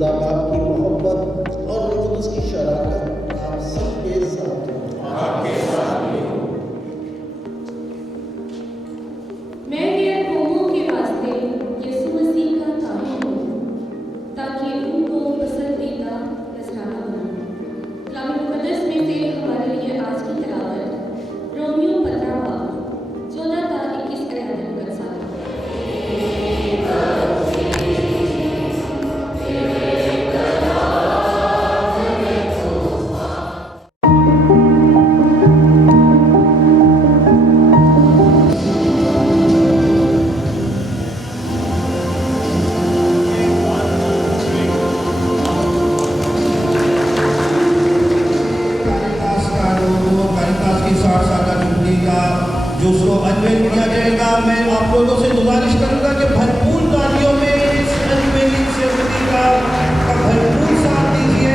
खुदा बाप की मोहब्बत और रूह कुद्दूस की शराकत आप सबके साथ हो। आपके साथ भी हो। मैं गैर कौमों के वास्ते यीशु मसीह का ताबूत हूँ ताकि उनको पसंदीदा नजराना बनूं। कलाम मुक़द्दस में से हमारे लिए आज की तिलावत रोमियो 15 बाब 14 का 21 आयत तक साथ जो उसको अनवेल किया जाएगा। मैं आप लोगों से गुजारिश करूंगा कि भरपूर तालियों में इस अनवेलिंग सेरेमनी का भरपूर साथ दीजिए।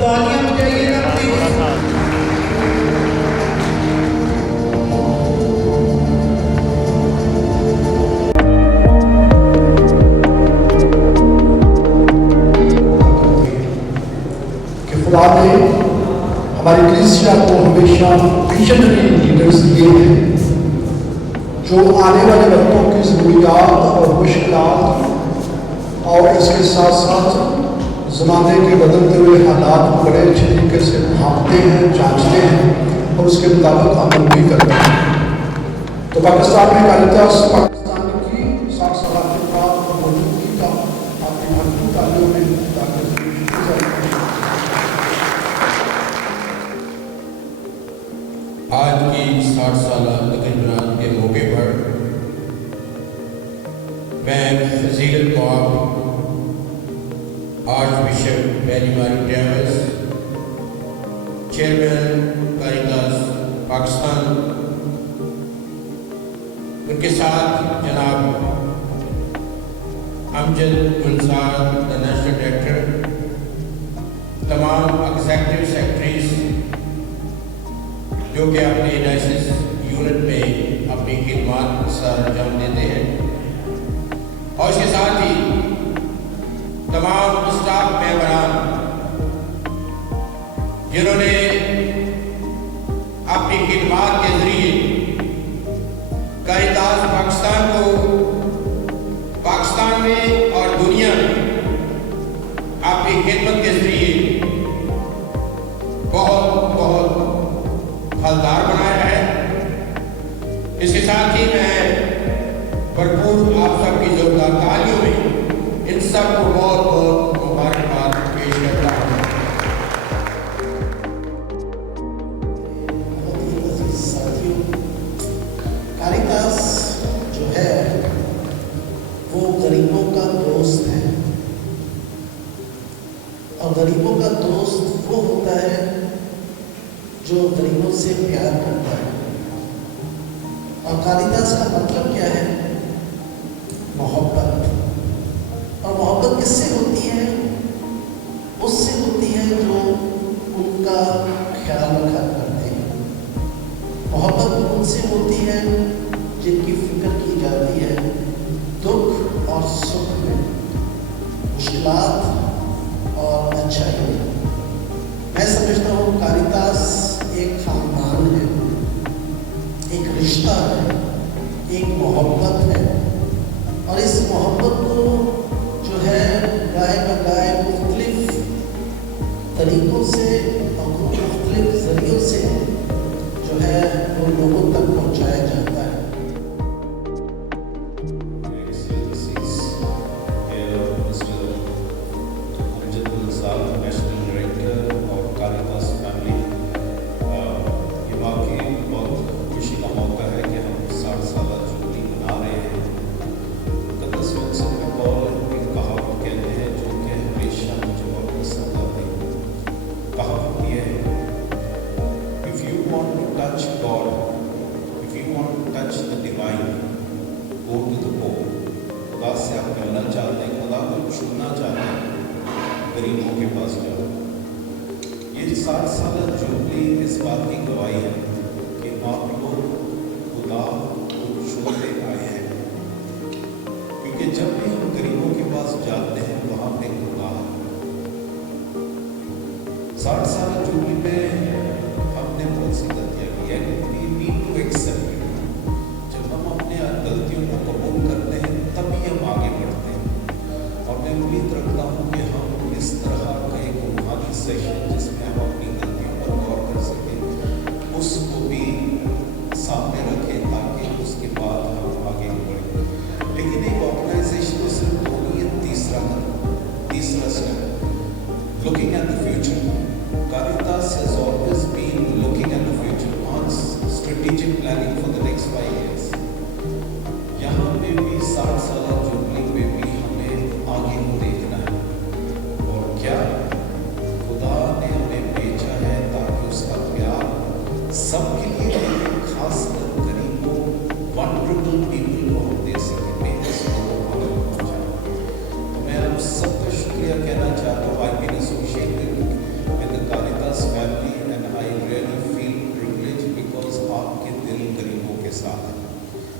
तालियां बजाइएगा प्लीज। खुदा ने हमारी कलीसिया को हमेशा विजनरी लीडर्स दिए हैं जो आने वाले वक्तों की ज़रूरियात और मुश्किलात और इसके साथ साथ ज़माने के बदलते हुए हालात को बड़े अच्छे तरीके से भांपते हैं, जांचते हैं और उसके मुताबिक अमल भी करते हैं। तो पाकिस्तान में कारितास पाकिस्तान की 60 साल के बाद मौजूदगी का आपकी भरपूर तालियों में आज की 60 साल तकरीबन के मौके पर मैं फजीलत मौब आर्च बिशप मैरी मारी ट्रेवल्स चेयरमैन कारितास पाकिस्तान उनके साथ जनाब अमजद गुलजार द नेशनल डायरेक्टर, तमाम एग्जीक्यूटिव सेक्रेटरीज जो कि अपने डायसिस यूनिट में अपनी खिदमत सर अंजाम देते हैं और इसके साथ ही तमाम स्टाफ मेंबरान जिन्होंने अपनी खिदमत के जरिए कारितास पाकिस्तान को पाकिस्तान में और दुनिया में अपनी खिदमत के जरिए बहुत फलदार बनाया है। इसके साथ ही मैं भरपूर आप सबकी जोरदार तालियों में इन सबको बहुत मुबारकबाद पेश करता हूँ। साथियों, कारितास जो है वो गरीबों का दोस्त है और गरीबों का दोस्त वो होता है जो गरीबों से प्यार करता है। और कारितास का मतलब क्या है? मोहब्बत। और मोहब्बत किससे होती है? उससे होती है जो उनका ख्याल रखा करते हैं। मोहब्बत उनसे होती है जिनकी फिक्र की जाती है दुख और सुख में, मुश्किलात और अच्छाई में। मैं समझता हूँ कारितास एक खानदान है, एक रिश्ता है, एक मोहब्बत है और इस मोहब्बत को जो है गाय बगाए मुख्तलिफ तरीक़ों से और मुख्तलिफ ज़रियों से जो है वो लोगों तक पहुँचाया जाता है। से आप मिलना चाहते हैं, खुदा को छूना चाहते हैं, गरीबों के पास जाओ। ये 60 साल जुबली इस बात की गवाही है कि आप लोग खुदा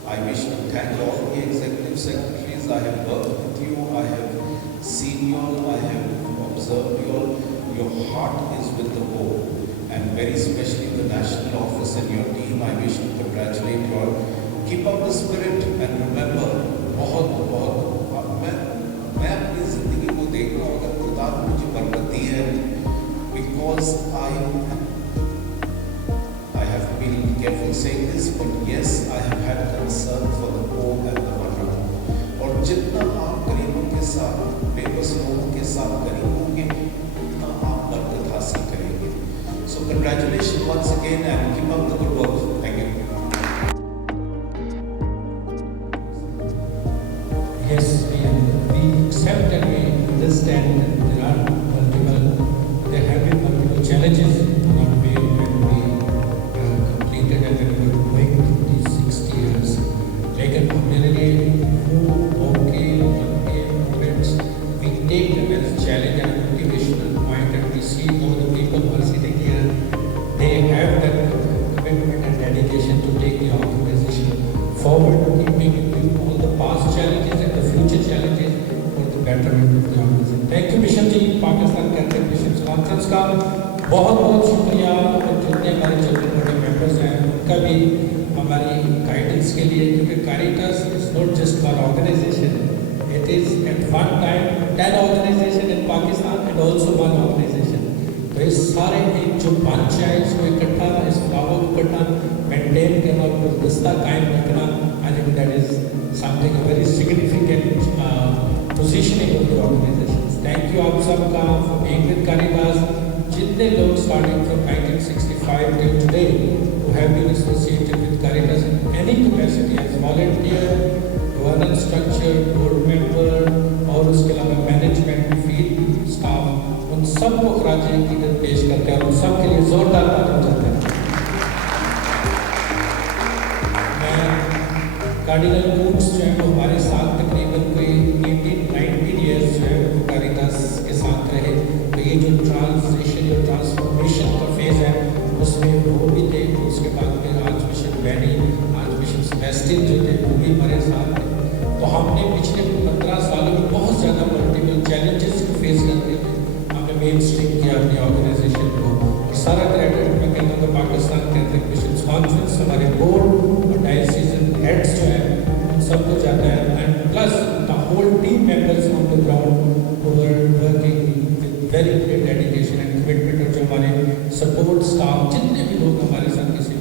I wish to thank all the executive secretaries. I have worked with you, I have seen you all, I have observed you all. Your heart is with the poor, and very especially the national office and your team. I wish to congratulate you all. Keep up the spirit and remember, बहुत मैं अपनी जिंदगी को देख रहा हूँ, अगर खुदा ने मुझे बरकत दी है, because I have been careful saying this, but yes, I have had concern for the poor and the vulnerable. और जितना आप गरीबों के साथ, बेबस लोगों के साथ गरीब होंगे, उतना आप बरकत हासिल करेंगे. So congratulations once again and keep up the good work. Thank you. Yes, we accept and we understand that there have been multiple challenges along the way when we completed and when we were going through these 60 years. लेकिन मेरे लिए वो मौके moments, we take them as a challenge and a motivational point, and we see all the people who are sitting here, they have that commitment and dedication to take the organization forward, keeping all the past challenges and the future challenges for the betterment of the organization. Thank you bishop ji, Pakistan Catholic bishop conference का बहुत बहुत शुक्रिया, और जितने हमारे छोटे बड़े members हैं उनका भी हमारी गाइडेंस के लिए, क्योंकि Caritas is not just one organization, it is at one time 10 organization in Pakistan and also one organization. तो इस सारे एक जो पंच है इसको इकट्ठा, इस फ्लावर को इकट्ठा मेंटेन करना और गुलदस्ता कायम रखना, I think that is something a very significant positioning of the organizations. Thank you आप सबका for being with Caritas. जितने लोग starting from 1965 till today who have been associated with Caritas in any capacity as volunteer, governance structure, board member और उसके अलावा management, field staff, उन सबको खराज अकीदत पेश करते हैं और उन सब के लिए जोरदार तारीफ करते हैं. मैं कार्डिनल कूट्स जो है वो हमारे साथ तकरीबन कोई 18-19 ईयर्स जो है वो Caritas के साथ रहे. तो ये जो ट्रांजिशन और ट्रांसफॉर्मेशन का फेज है उसमें वो भी थे. उसके बाद फिर आज बिशप बैनी, आज बिशप सेबेस्टियन जो थे वो भी हमारे साथ थे. तो हमने पिछले 15 सालों में बहुत ज़्यादा मल्टीपल चैलेंजेस को फेस करते हुए हमने मेन स्ट्रीम किया अपनी ऑर्गेनाइजेशन को, और सारा क्रेडिट मैं कहता हूँ पाकिस्तान कैथलिक बिशप्स कॉन्फ्रेंस, हमारे बोर्ड और डायसीजन हेड्स जो है उन सबको जाता है, and plus the whole team members on the ground who are working with very great dedication and commitment, और जो हमारे सपोर्ट स्टाफ जितने भी लोग हमारे साथ किसी